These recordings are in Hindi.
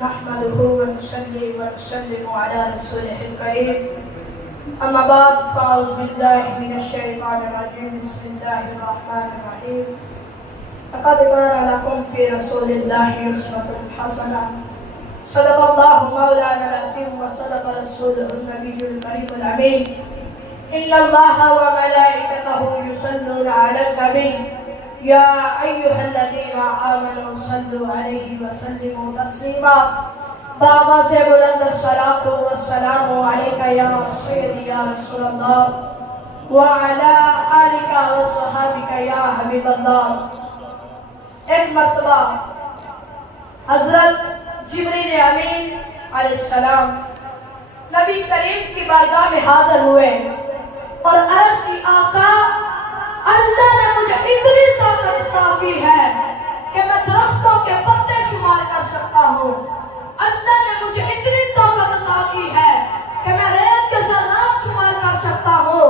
नहमदुहु व नुसल्ली व नुसल्लिमु अला रसूलिहिल करीम। अम्मा बाद फ़अऊज़ु बिल्लाहि मिनश शैतानिर रजीम। बिस्मिल्लाहिर रहमानिर रहीम। लक़द काना लकुम फ़ी रसूलिल्लाहि उस्वतुन हसनह। सदक़ल्लाहु मौलाना अज़ीम व सदक़ रसूलुहुन नबियुल करीमुल अमीन। इन्नल्लाहा व मलाइकतहु युसल्लूना अलन नबी या अय्युहल्लज़ीना आमनू सल्लु अलैहि व सल्लिमू तस्लीमा। बाबा से बुलंद सलातो व सलामु अलैका या सय्यदी या रसूलल्लाह व अला आलिका व सहाबिका या हबीबल्लाह। एक मर्तबा हजरत जिब्रील अमीन अलैहिस्सलाम नबी करीम की बारगाह में हाजिर हुए और अर्ज की, आका अल्लाह ने मुझे इतनी ताकत अता की है कि मैं दरख्तों के पत्ते शुमार कर सकता हूँ। अल्लाह ने मुझे इतनी ताकत अता की है कि मैं रेत के ज़र्रात शुमार कर सकता हूँ।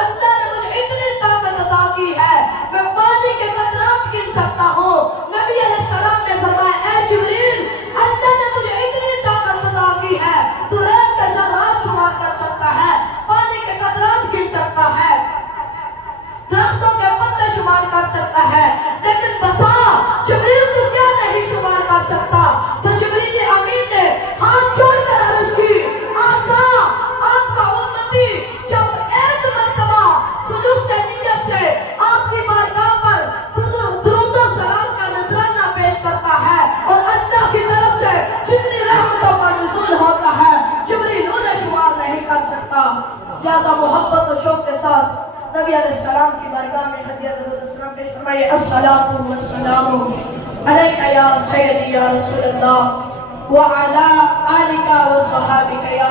अल्लाह ने मुझे इतनी ताकत अता की है मैं पानी के कतरात गिन सकता हूँ। नबी अलैहिस्सलाम ने फरमाया, ऐ जिब्रील, अल्लाह ने मुझे इतनी ताकत अता की है तू रेत के ज़र्रात शुमार कर सकता है, पानी के कतरात गिन सकता है, दरख्तों के पत्ते शुमार कर सकता है, लेकिन बता जिब्रील तू क्या नहीं शुमार कर सकता? तो जिब्रील अमीन ने हाथ जोड़कर अर्ज की, आका आपका उम्मती जब एक मर्तबा खुलूस से नियत से आपकी बारगाह पर दुरूद और सलाम का नजराना पेश करता है और अल्लाह की तरफ से जितनी रहमतों का नुज़ूल होता है जिब्रील उन्हें शुमार नहीं कर सकता। लिहाजा मोहब्बत और शौक के साथ नबी अलैहिस्सलाम की बारगाह में हदिया दुरूद सलाम पेश फरमाइए। अस्सलातु वस्सलामु अलैका या सय्यदी या रसूलल्लाह व अला आलिका व सहाबिका या